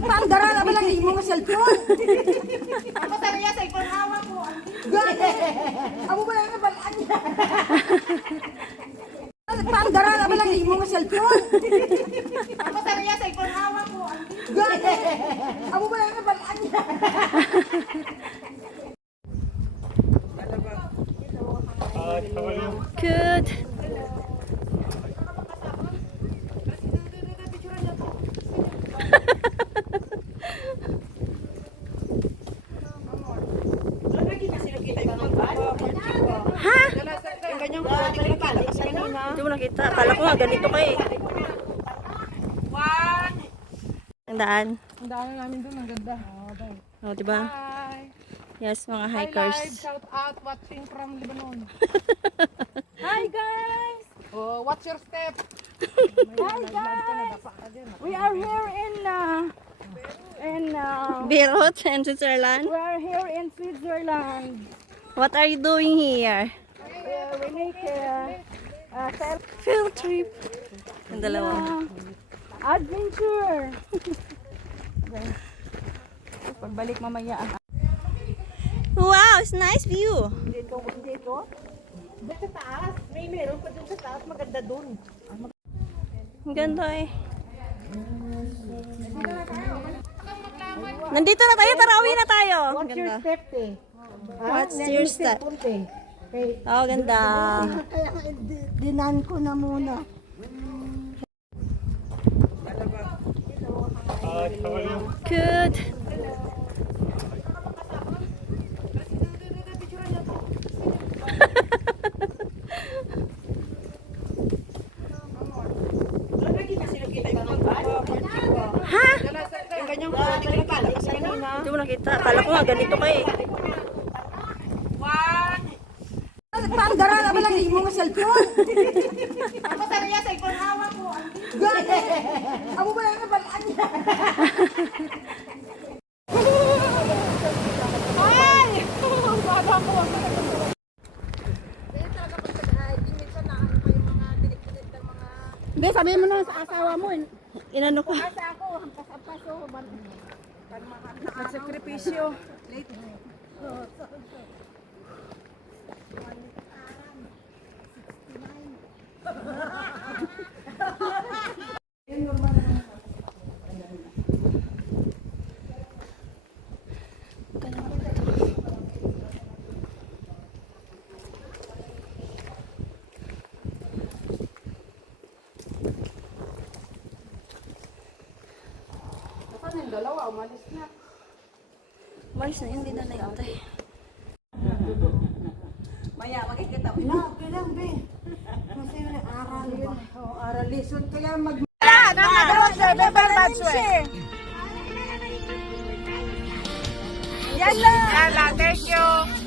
Pandara na ba lang mo nga cellphone? Ako sa niya, sa ikon hawa ko. Gani! Amo ba lang na balaan niya? Pandara na ba lang mo nga cellphone? Ako sa niya, sa ikon hawa ko. Gani! Amo ba lang na balaan niya? Good. Ha? Hindi mo nakita. Akala ko nga ganito ka eh. Ang daan. Ang dami namin doon, ang ganda. O, diba? Hi! Yes, mga Hi hikers. live, shout out, watching from Lebanon. Hi guys! Oh, watch your step. Hi guys! We are here in Beirut and Switzerland. we are here in Switzerland. What are you doing here? We make self Field trip. Ang dalawa. adventure. Pagbalik mamaya. Wow, it's nice view. Dito. Doon sa taas, meron pa doon sa taas, maganda doon. Ang ganda eh. Nandito na tayo, tara uwi na tayo. Ang Watch your ganda. step eh. What's your step? Oh, ganda. Kaya dinan ko na muna. Good. Ha? Hindi mo nakita. Akala ko nga ganito ka eh. Pandara na ba lang mo nga cellphone? Ako sa niya, sa ikon hawa ko. Gani! Amo ba lang na balaan niya? Hindi, sabihin mo na sa asawa mo. Inano ko. Sakripisyo. Malis na yun, hindi na naintay. Maya, makikita mo. No, kailang be. Kasi aral yun. Aral lesson. Kaya mag... Yala, thank you.